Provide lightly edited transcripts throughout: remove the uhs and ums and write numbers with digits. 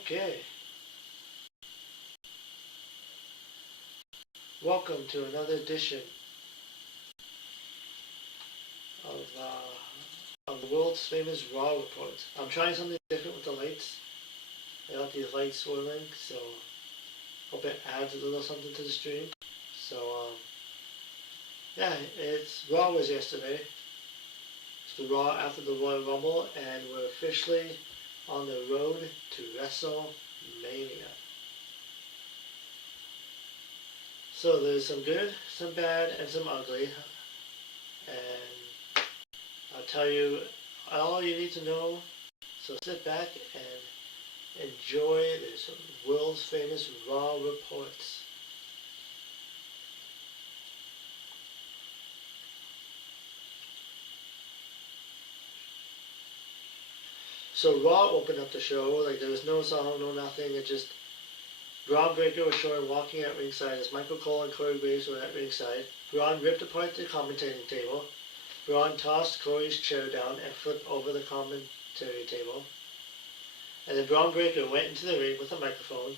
Okay, welcome to another edition of the world's famous Raw report. I'm trying something different with the lights. I got these lights swirling, so hope it adds a little something to the stream. So, yeah, it's Raw was yesterday. It's the Raw after the Royal Rumble, and we're officially on the road to WrestleMania. So there's some good, some bad, and some ugly. And I'll tell you all you need to know. So sit back and enjoy this world's famous Raw reports. So Raw opened up the show, like there was no song, no nothing, it just Braun Breaker was shown walking at ringside as Michael Cole and Corey Graves were at ringside. Braun ripped apart the commentating table. Braun tossed Corey's chair down and flipped over the commentary table. And then Braun Breaker went into the ring with a microphone.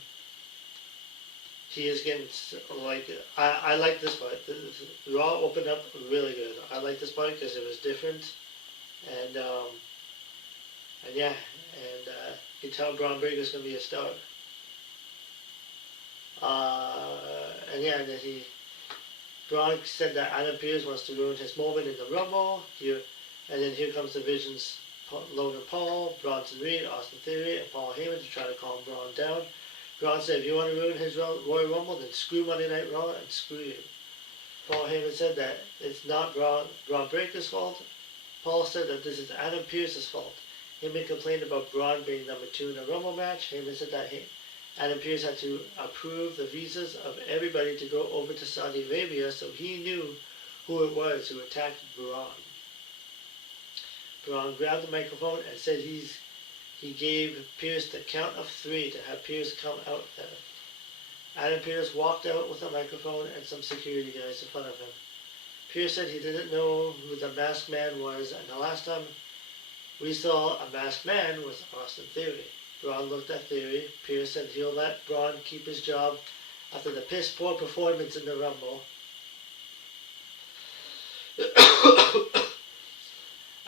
He is getting, like, I like this part. The Raw opened up really good. I like this part because it was different. And yeah, you can tell Braun Breaker's going to be a star. And yeah, and then Braun said that Adam Pearce wants to ruin his moment in the Rumble. And then here comes the Vision's Logan Paul, Bronson Reed, Austin Theory, and Paul Heyman to try to calm Braun down. Braun said, if you want to ruin his Royal Rumble, then screw Monday Night Raw and screw you. Paul Heyman said that it's not Braun Breaker's fault. Paul said that this is Adam Pearce's fault. Heyman complained about Braun being number 2 in the Rumble match. Heyman said that Adam Pearce had to approve the visas of everybody to go over to Saudi Arabia, so he knew who it was who attacked Braun. Braun grabbed the microphone and said he gave Pearce the count of 3 to have Pearce come out there. Adam Pearce walked out with a microphone and some security guys in front of him. Pearce said he didn't know who the masked man was, and the last time we saw a masked man was Austin Theory. Braun looked at Theory. Pearce said he'll let Braun keep his job after the piss-poor performance in the Rumble.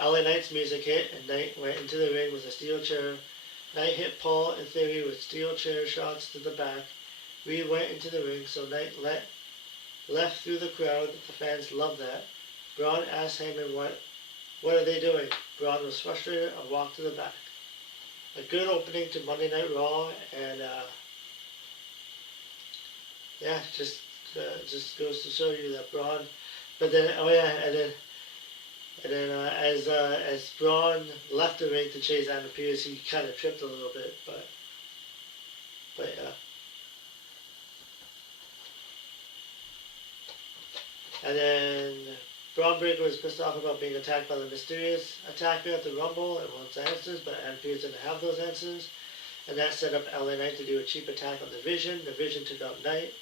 LA Knight's music hit, and Knight went into the ring with a steel chair. Knight hit Paul and Theory with steel chair shots to the back. Reed went into the ring, so Knight left through the crowd. The fans loved that. Braun asked Heyman what are they doing? Braun was frustrated and walked to the back. A good opening to Monday Night Raw, and yeah, just goes to show you that Braun. But then, as Braun left the ring to chase Adam Pearce, he kind of tripped a little bit, but yeah. And then Braun Breaker was pissed off about being attacked by the mysterious attacker at the Rumble and wants answers, but Adam Pearce didn't have those answers. And that set up LA Knight to do a cheap attack on the Vision. The Vision took out Knight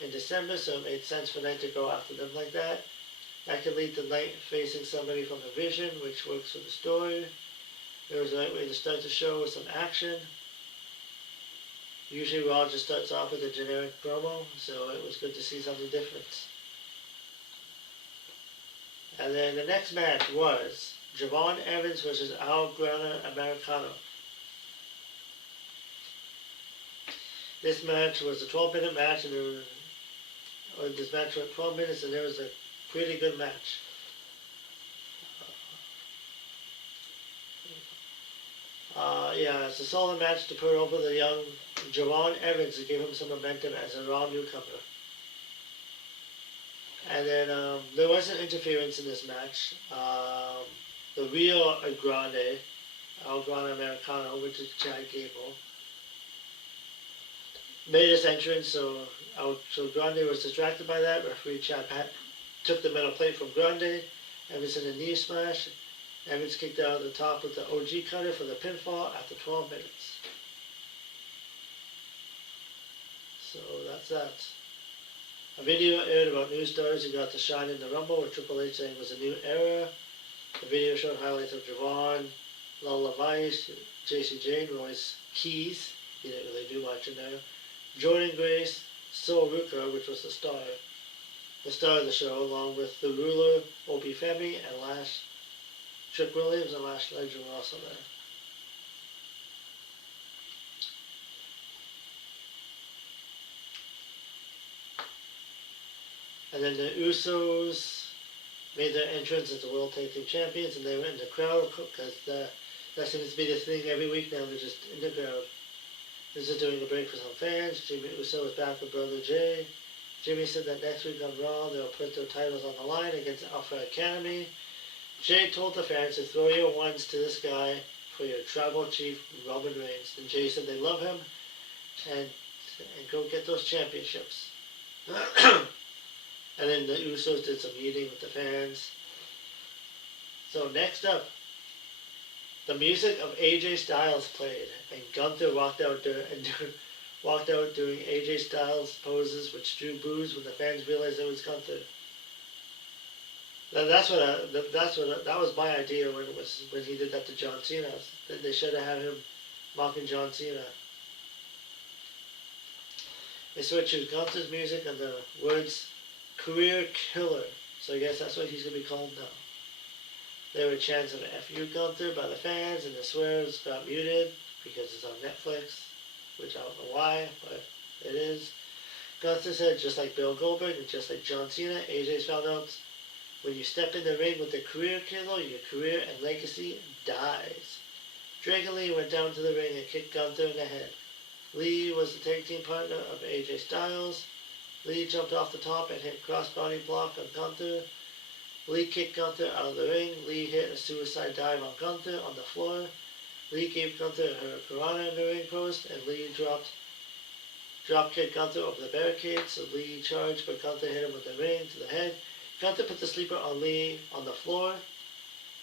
in December, so it made sense for Knight to go after them like that. That could lead to Knight facing somebody from the Vision, which works for the story. It was the right way to start the show with some action. Usually Raw just starts off with a generic promo, so it was good to see something different. And then the next match was Javon Evans versus Al Grana Americano. This match was a 12-minute match, and this match went 12 minutes, and it was a pretty good match. Yeah, it's a solid match to put over the young Javon Evans to give him some momentum as a Raw newcomer. And then there wasn't interference in this match. The Rio Grande, El Grande Americano, which is Chad Gable, made his entrance, so Grande was distracted by that. Referee Chad Pat took the metal plate from Grande. Evans hit a knee smash. Evans kicked out of the top with the OG cutter for the pinfall after 12 minutes. So that's that. A video aired about new stars who got to shine in the Rumble, with Triple H saying it was a new era. The video showed highlights of Javon, Lala Vice, JC Jane, Royce Keys, he didn't really do much in there. Jordan Grace, Sol Ruka, which was the star of the show, along with the Ruler, Opie Femi, and Lash Trick Williams and Lash Legend were also there. And then the Usos made their entrance as the World Tag Team Champions, and they were in the crowd because that seems to be the thing every week now. They're just in the crowd. This is doing a break for some fans. Jimmy Uso is back with Brother Jay. Jimmy said that next week on Raw they'll put their titles on the line against Alpha Academy. Jay told the fans to throw your ones to this guy for your tribal chief Roman Reigns. And Jay said they love him and go get those championships. And then the Usos did some meeting with the fans. So next up, the music of AJ Styles played, and Gunther walked out doing AJ Styles poses, which drew boos when the fans realized it was Gunther. That was my idea when he did that to John Cena. They should have had him mocking John Cena. They switched to Gunther's music and the words "career killer," so I guess that's what he's gonna be called now. There were chants of "F you Gunther" by the fans, and the swears got muted because it's on Netflix, which I don't know why, but it is. Gunther said, just like Bill Goldberg and just like John Cena, AJ's found out when you step in the ring with the career killer, your career and legacy dies. Dragon Lee went down to the ring and kicked Gunther in the head. Lee was the tag team partner of AJ Styles. Lee jumped off the top and hit crossbody block on Gunther. Lee kicked Gunther out of the ring. Lee hit a suicide dive on Gunther on the floor. Lee gave Gunther a Hurricanrana in the ring post, and Lee drop kicked Gunther over the barricade. So Lee charged, but Gunther hit him with the ring to the head. Gunther put the sleeper on Lee on the floor,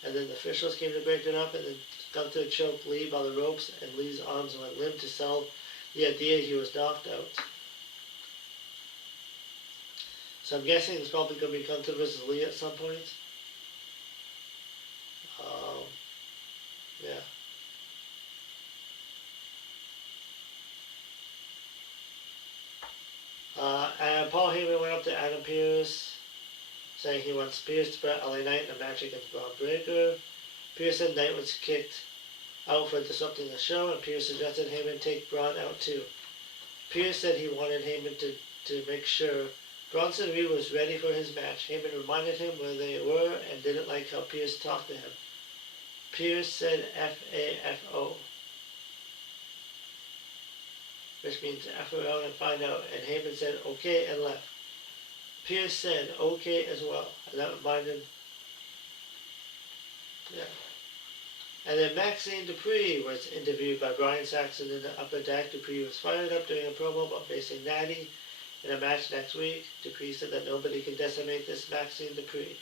and then the officials came to break it up, and then Gunther choked Lee by the ropes, and Lee's arms went limp to sell the idea he was knocked out. So I'm guessing it's probably going to be Gunther versus Lee at some point. Yeah. And Paul Heyman went up to Adam Pearce, saying he wants Pearce to put LA Knight in a match against Braun Breaker. Pearce said Knight was kicked out for disrupting the show, and Pearce suggested Heyman take Braun out too. Pearce said he wanted Heyman to make sure Bronson Reed was ready for his match. Heyman reminded him where they were and didn't like how Pearce talked to him. Pearce said F-A-F-O, which means F around and find out, and Heyman said okay and left. Pearce said okay as well, and that reminded him. Yeah. And then Maxine Dupree was interviewed by Brian Saxon in the upper deck. Dupree was fired up during a promo about facing Natty in a match next week. Dupree said that nobody can decimate this Maxine Dupree.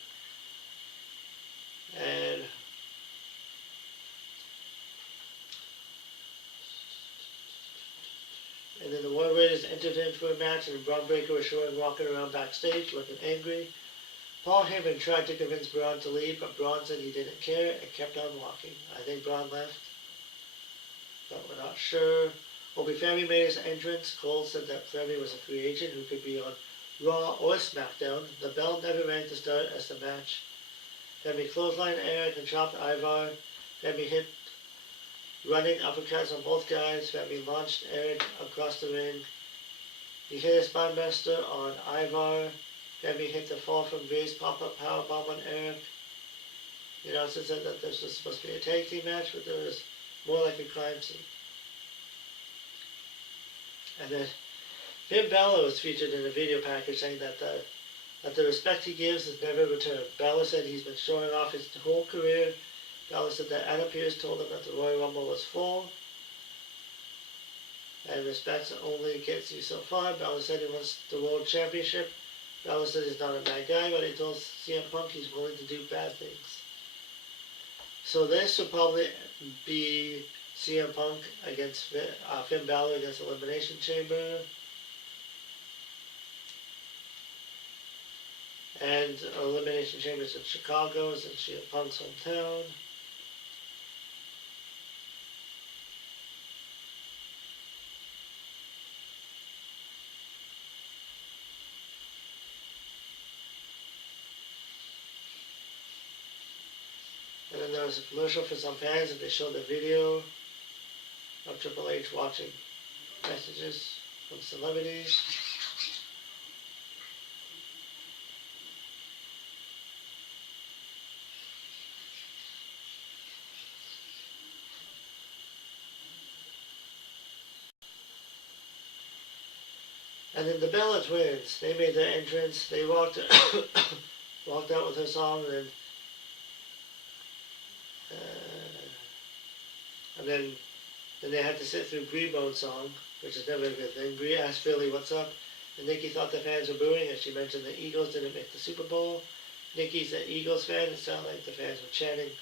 And then the War Raiders entered in for a match, and Braun Breaker was showing walking around backstage looking angry. Paul Heyman tried to convince Braun to leave, but Braun said he didn't care and kept on walking. I think Braun left, but we're not sure. Opie Femi made his entrance. Cole said that Femi was a free agent who could be on Raw or SmackDown. The bell never rang to start as the match. Femi clotheslined Eric and chopped Ivar. Femi hit running uppercuts on both guys. Femi launched Eric across the ring. He hit a spinebuster on Ivar. Femi hit the fall from Grace pop-up powerbomb on Eric. The announcer said that this was supposed to be a tag team match, but there was more like a crime scene. And then Finn Balor was featured in a video package saying that the respect he gives is never returned. Balor said he's been showing off his whole career. Balor said that Adam Pearce told him that the Royal Rumble was full, and respect only gets you so far. Balor said he wants the World Championship. Balor said he's not a bad guy, but he told CM Punk he's willing to do bad things. So this will probably be CM Punk against Finn Balor against Elimination Chamber. And Elimination Chamber is in Chicago, it's in CM Punk's hometown. then there was a commercial for some fans, and they showed the video of Triple H watching messages from celebrities. And then the Bella Twins, they made their entrance. They walked walked out with her song, and then they had to sit through Brie Bone's song, which is never a good thing. Brie asked Philly, "What's up?" And Nikki thought the fans were booing as she mentioned the Eagles didn't make the Super Bowl. Nikki's an Eagles fan. It sounded like the fans were chanting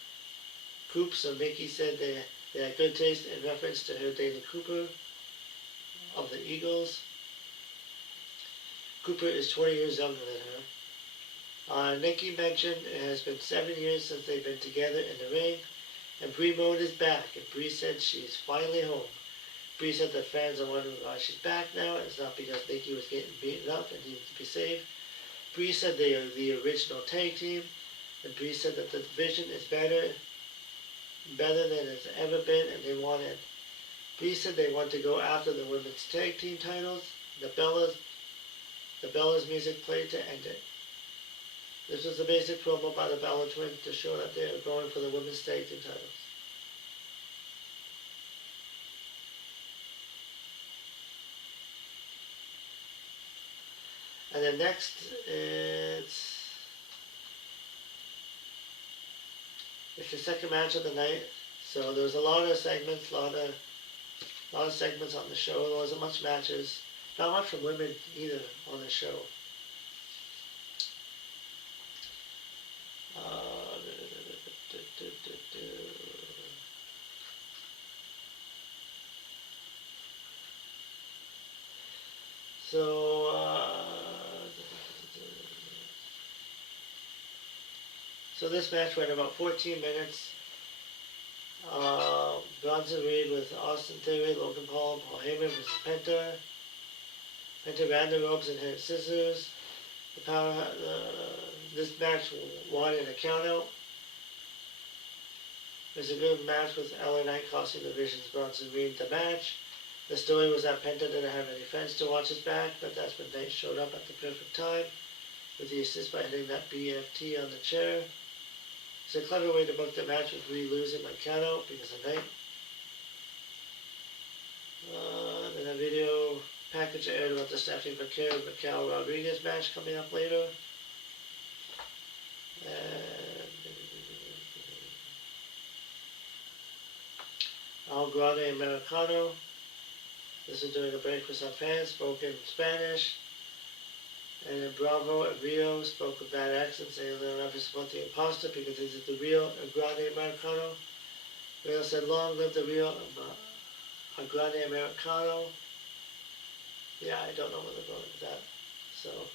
Coop, so Nikki said they had good taste in reference to her dating Cooper of the Eagles. Cooper is 20 years younger than her. Nikki mentioned it has been 7 years since they've been together in the ring, and Brie Bone is back, and Brie said she's finally home. Brie said that fans are wondering why she's back now, and it's not because Nikki was getting beaten up and needed to be saved. Brie said they are the original tag team, and Brie said that the division is better than it's ever been, and they want it. Brie said they want to go after the women's tag team titles. The Bellas music played to end it. This was the basic promo by the Bella Twins to show that they are going for the women's tag team titles. And then next, it's the second match of the night. So there was a lot of segments, a lot of segments on the show. There wasn't much matches. Not much from women either on the show. So this match went about 14 minutes. Bronson Reed with Austin Theory, Logan Paul, Paul Heyman versus Penta. Penta ran the ropes and hit scissors. This match won in a countout. It was a good match with LA Knight costing the Vision's Bronson Reed the match. The story was that Penta didn't have any fans to watch his back, but that's when Knight showed up at the perfect time with the assist by hitting that BFT on the chair. It's a clever way to book the match with Reed losing by countout because of Knight. Then a video package aired about the Stephanie Raquel Rodriguez match coming up later. Al Grande Americano. This is during a break for some fans, spoke in Spanish. And then Bravo and Rio spoke with bad accents, saying they'll never support the imposter because this is the real Grande Americano. Rio said, "Long live the real Grande Americano." Yeah, I don't know where they're going with that. So,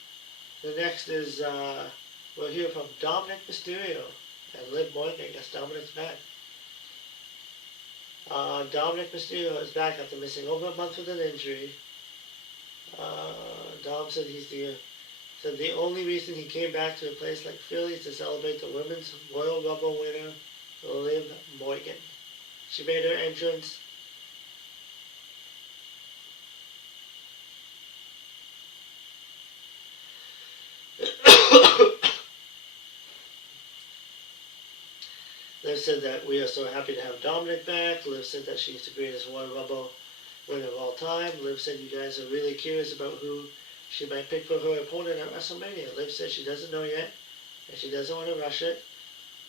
the next is, we'll hear from Dominic Mysterio and Liv Morgan. I guess Dominic's back. Dominic Mysterio is back after missing over a month with an injury. Dom said the only reason he came back to a place like Philly is to celebrate the Women's Royal Rumble winner, Liv Morgan. She made her entrance. Liv said that we are so happy to have Dominic back. Liv said that she's the greatest Royal Rumble winner of all time. Liv said you guys are really curious about who she might pick for her opponent at WrestleMania. Liv said she doesn't know yet, and she doesn't want to rush it.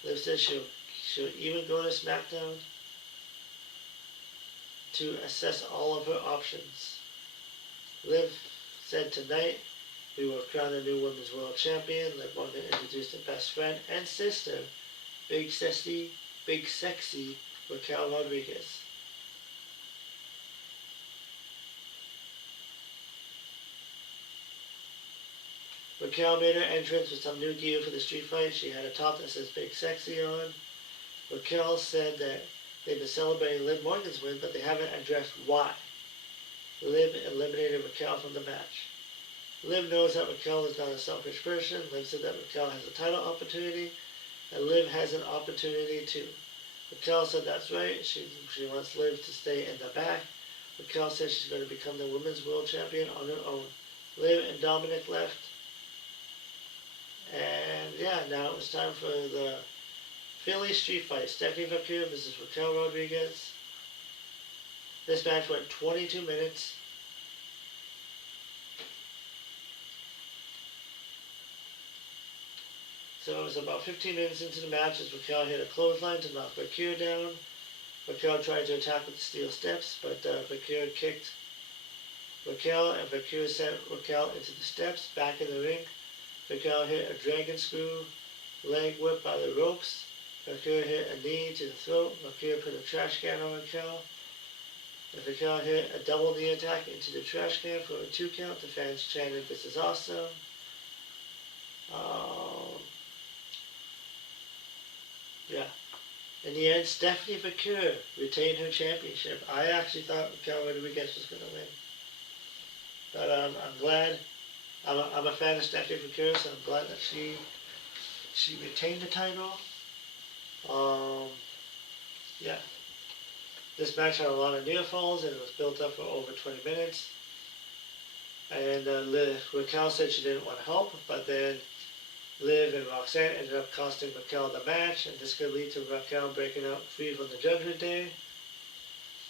Liv said she'll even go to SmackDown to assess all of her options. Liv said tonight we will crown a new Women's World Champion. Liv Morgan introduced her best friend and sister, Big Sexy Raquel Rodriguez. Raquel made her entrance with some new gear for the street fight. She had a top that says Big Sexy on. Raquel said that they've been celebrating Liv Morgan's win, but they haven't addressed why. Liv eliminated Raquel from the match. Liv knows that Raquel is not a selfish person. Liv said that Raquel has a title opportunity. and Liv has an opportunity too. Raquel said that's right. She wants Liv to stay in the back. Raquel said she's going to become the women's world champion on her own. Liv and Dominic left. And yeah, now it was time for the Philly street fight. Stephanie Vaquer versus Raquel Rodriguez. This match went 22 minutes. So it was about 15 minutes into the match as Raquel hit a clothesline to knock Vaquer down. Raquel tried to attack with the steel steps, but Vaquer kicked Raquel, and Vaquer sent Raquel into the steps, back in the ring. Raquel hit a dragon screw leg whip by the ropes. Vaquer hit a knee to the throat. Vaquer put a trash can on Raquel. And Raquel hit a double knee attack into the trash can for a 2 count. The fans chanted, "This is awesome." Yeah. In the end, Stephanie Vaquer retained her championship. I actually thought Raquel Rodriguez was going to win. But I'm glad. I'm a fan of Stephanie Vaquer, so I'm glad that she retained the title. Yeah. This match had a lot of near falls, and it was built up for over 20 minutes. And Raquel said she didn't want help, but then Liv and Roxanne ended up costing Raquel the match, and this could lead to Raquel breaking out free from the Judgment Day.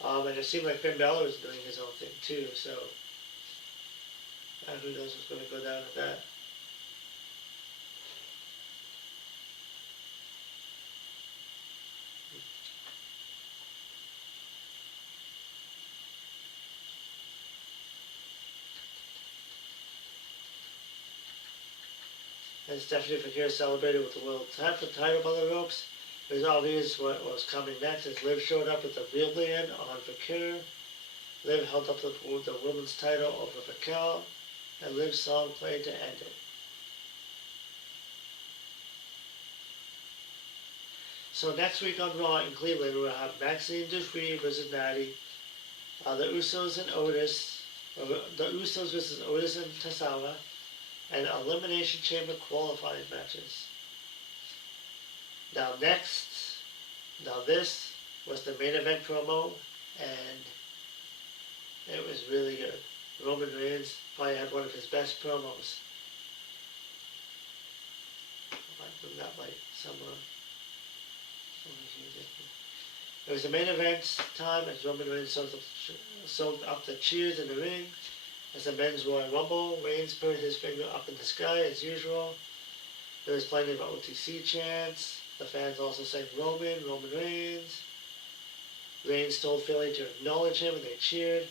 And it seemed like Finn Balor was doing his own thing too, so who knows what's going to go down with that. And Stephanie Vaquer celebrated with the world title by the ropes. It was obvious what was coming next as Liv showed up with the real end on Vaquer. Liv held up the women's title over Raquel, and Liv's song played to end it. So next week on Raw in Cleveland, we'll have Maxine Dufresne versus Natty, the Usos and Otis, the Usos versus Otis and Tozawa, and Elimination Chamber qualifying matches. Now this was the main event promo, and it was really good. Roman Reigns probably had one of his best promos. I might bring that light somewhere. It was the main event time as Roman Reigns soaked up the cheers in the ring. As the men's Royal Rumble, Reigns put his finger up in the sky as usual. There was plenty of OTC chants. The fans also sang Roman Reigns. Reigns told Philly to acknowledge him and they cheered.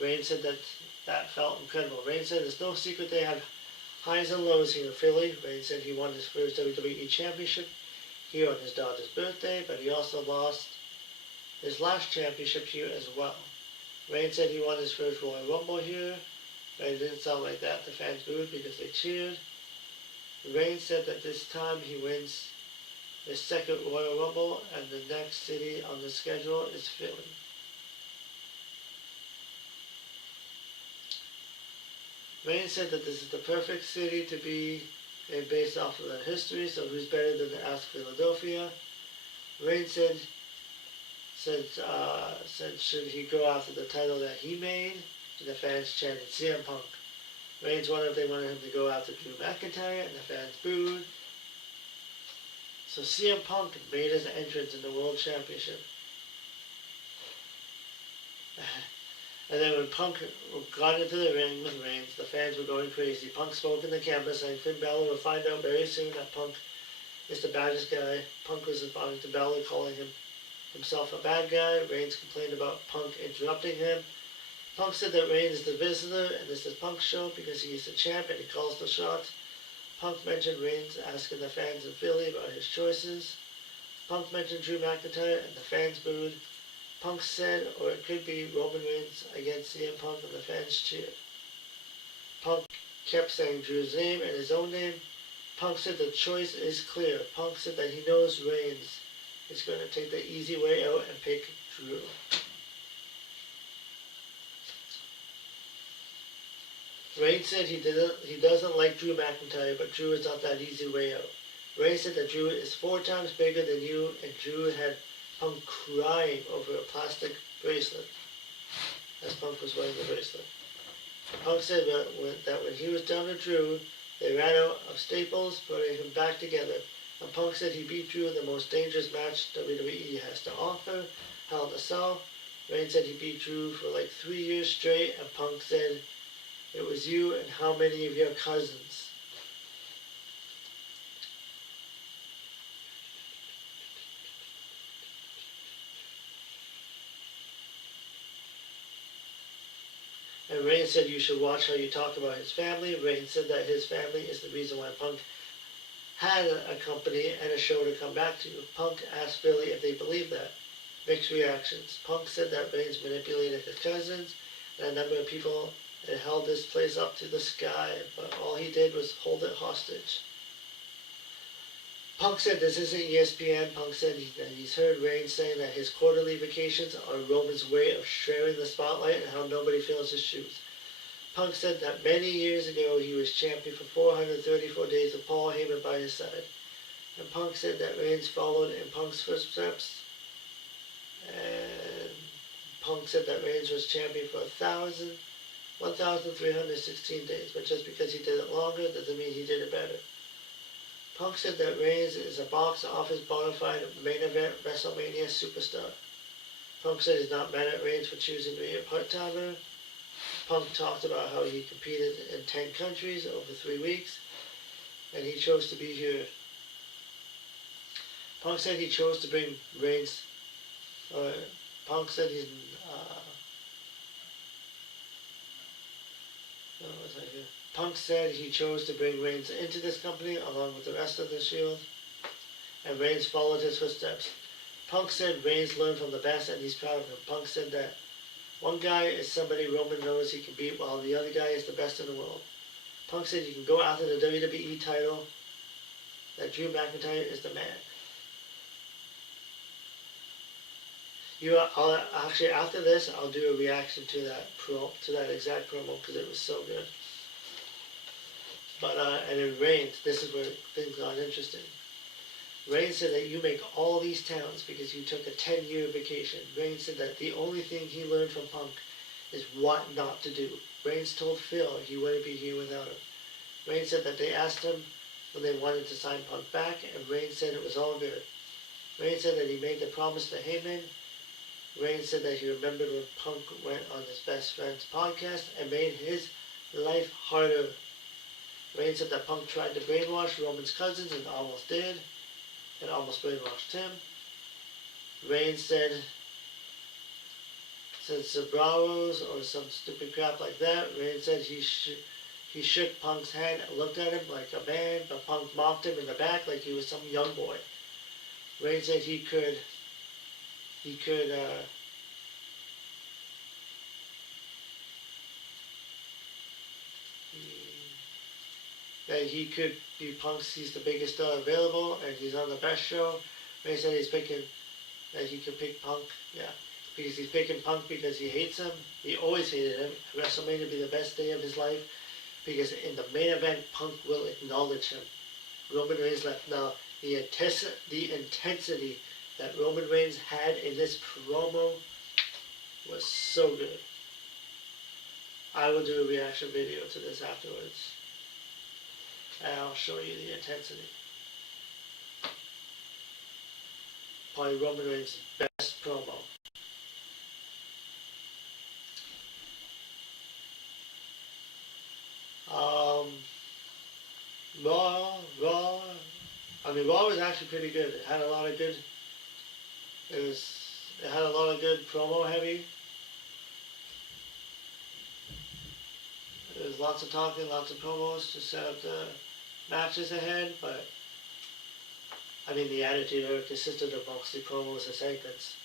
Reigns said that felt incredible. Reigns said there's no secret they had highs and lows here in Philly. Reigns said he won his first WWE Championship here on his daughter's birthday, but he also lost his last championship here as well. Reigns said he won his first Royal Rumble here, but it didn't sound like that. The fans booed because they cheered. Reigns said that this time he wins his second Royal Rumble, and the next city on the schedule is Philly. Reigns said that this is the perfect city to be in based off of the history, so who's better than to ask Philadelphia? Reigns said should he go after the title that he made, and the fans chanted CM Punk. Reigns wondered if they wanted him to go after Drew McIntyre, and the fans booed. So CM Punk made his entrance in the World Championship. And then when Punk got into the ring with Reigns, the fans were going crazy. Punk spoke in the camera saying Finn Balor will find out very soon that Punk is the baddest guy. Punk was responding to Balor, calling himself a bad guy. Reigns complained about Punk interrupting him. Punk said that Reigns is the visitor and this is Punk's show because he is the champ and he calls the shots. Punk mentioned Reigns asking the fans in Philly about his choices. Punk mentioned Drew McIntyre and the fans booed. Punk said, or it could be Roman Reigns against CM Punk, and the fans cheered. Punk kept saying Drew's name and his own name. Punk said the choice is clear. Punk said that he knows Reigns is going to take the easy way out and pick Drew. Reigns said he doesn't like Drew McIntyre, but Drew is not that easy way out. Reigns said that Drew is 4 times bigger than you, and Drew had Punk crying over a plastic bracelet as Punk was wearing the bracelet. Punk said that when he was done with Drew, they ran out of staples, putting him back together. And Punk said he beat Drew in the most dangerous match WWE has to offer, Hell in a Cell. Reigns said he beat Drew for like 3 years straight, and Punk said it was you and how many of your cousins. And Reigns said you should watch how you talk about his family. Reigns said that his family is the reason why Punk had a company and a show to come back to. Punk asked Philly if they believed that. Mixed reactions. Punk said that Reigns manipulated his cousins and a number of people and held this place up to the sky, but all he did was hold it hostage. Punk said this isn't ESPN. Punk said that he's heard Reigns saying that his quarterly vacations are Roman's way of sharing the spotlight and how nobody feels his shoes. Punk said that many years ago he was champion for 434 days with Paul Heyman by his side. And Punk said that Reigns followed in Punk's footsteps. And Punk said that Reigns was champion for 1,316 days. But just because he did it longer doesn't mean he did it better. Punk said that Reigns is a box office bona fide main event WrestleMania superstar. Punk said he's not mad at Reigns for choosing to be a part-timer. Punk talked about how he competed in 10 countries over 3 weeks, and he chose to be here. Punk said he chose to bring Reigns. Punk said he's. Punk said he chose to bring Reigns into this company along with the rest of the Shield, and Reigns followed his footsteps. Punk said Reigns learned from the best, and he's proud of him. Punk said that one guy is somebody Roman knows he can beat, while the other guy is the best in the world. Punk said you can go after the WWE title, that Drew McIntyre is the man. Actually, after this, I'll do a reaction to that exact promo because it was so good. But and in Reigns, this is where things got interesting. Reigns said that you make all these towns because you took a 10-year vacation. Reigns said that the only thing he learned from Punk is what not to do. Reigns told Phil he wouldn't be here without him. Reigns said that they asked him when they wanted to sign Punk back, and Reigns said it was all good. Reigns said that he made the promise to Heyman. Reigns said that he remembered when Punk went on his best friend's podcast and made his life harder. Reigns said that Punk tried to brainwash Roman's cousins and almost did, and almost brainwashed him. Reigns said Sabravos or some stupid crap like that. Reigns said he shook Punk's hand and looked at him like a man, but Punk mocked him in the back like he was some young boy. Reigns said that he could be Punk's, he's the biggest star available, and he's on the best show. Reigns said that he could pick Punk, because he's picking Punk because he hates him. He always hated him. WrestleMania will be the best day of his life, because in the main event, Punk will acknowledge him. Roman Reigns left. Now, the intensity that Roman Reigns had in this promo was so good. I will do a reaction video to this afterwards, and I'll show you the intensity. Probably Roman Reigns' best promo. Raw was actually pretty good. It had a lot of good. It had a lot of good promo heavy. There was lots of talking, lots of promos to set up the matches ahead, but the Attitude Era consisted of mostly promos and segments.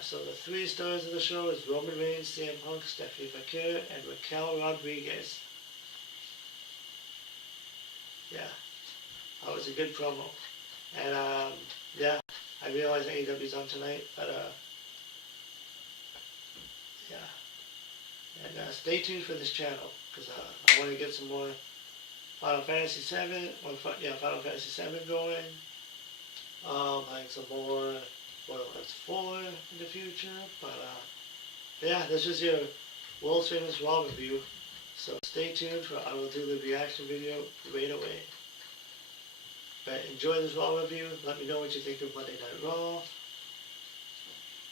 So the 3 stars of the show is Roman Reigns, CM Punk, Stephanie McCure, and Raquel Rodriguez. yeah, that was a good promo. And yeah, I realize AEW's on tonight, but yeah. And stay tuned for this channel because I want to get some more Final Fantasy 7, yeah, Final Fantasy 7 going. Like some more Borderlands 4 in the future. But yeah, this is your world's famous Raw review. So stay tuned for I will do the reaction video right away. But enjoy this Raw review. Let me know what you think of Monday Night Raw.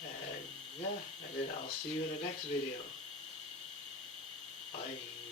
And yeah, and then I'll see you in the next video. Bye.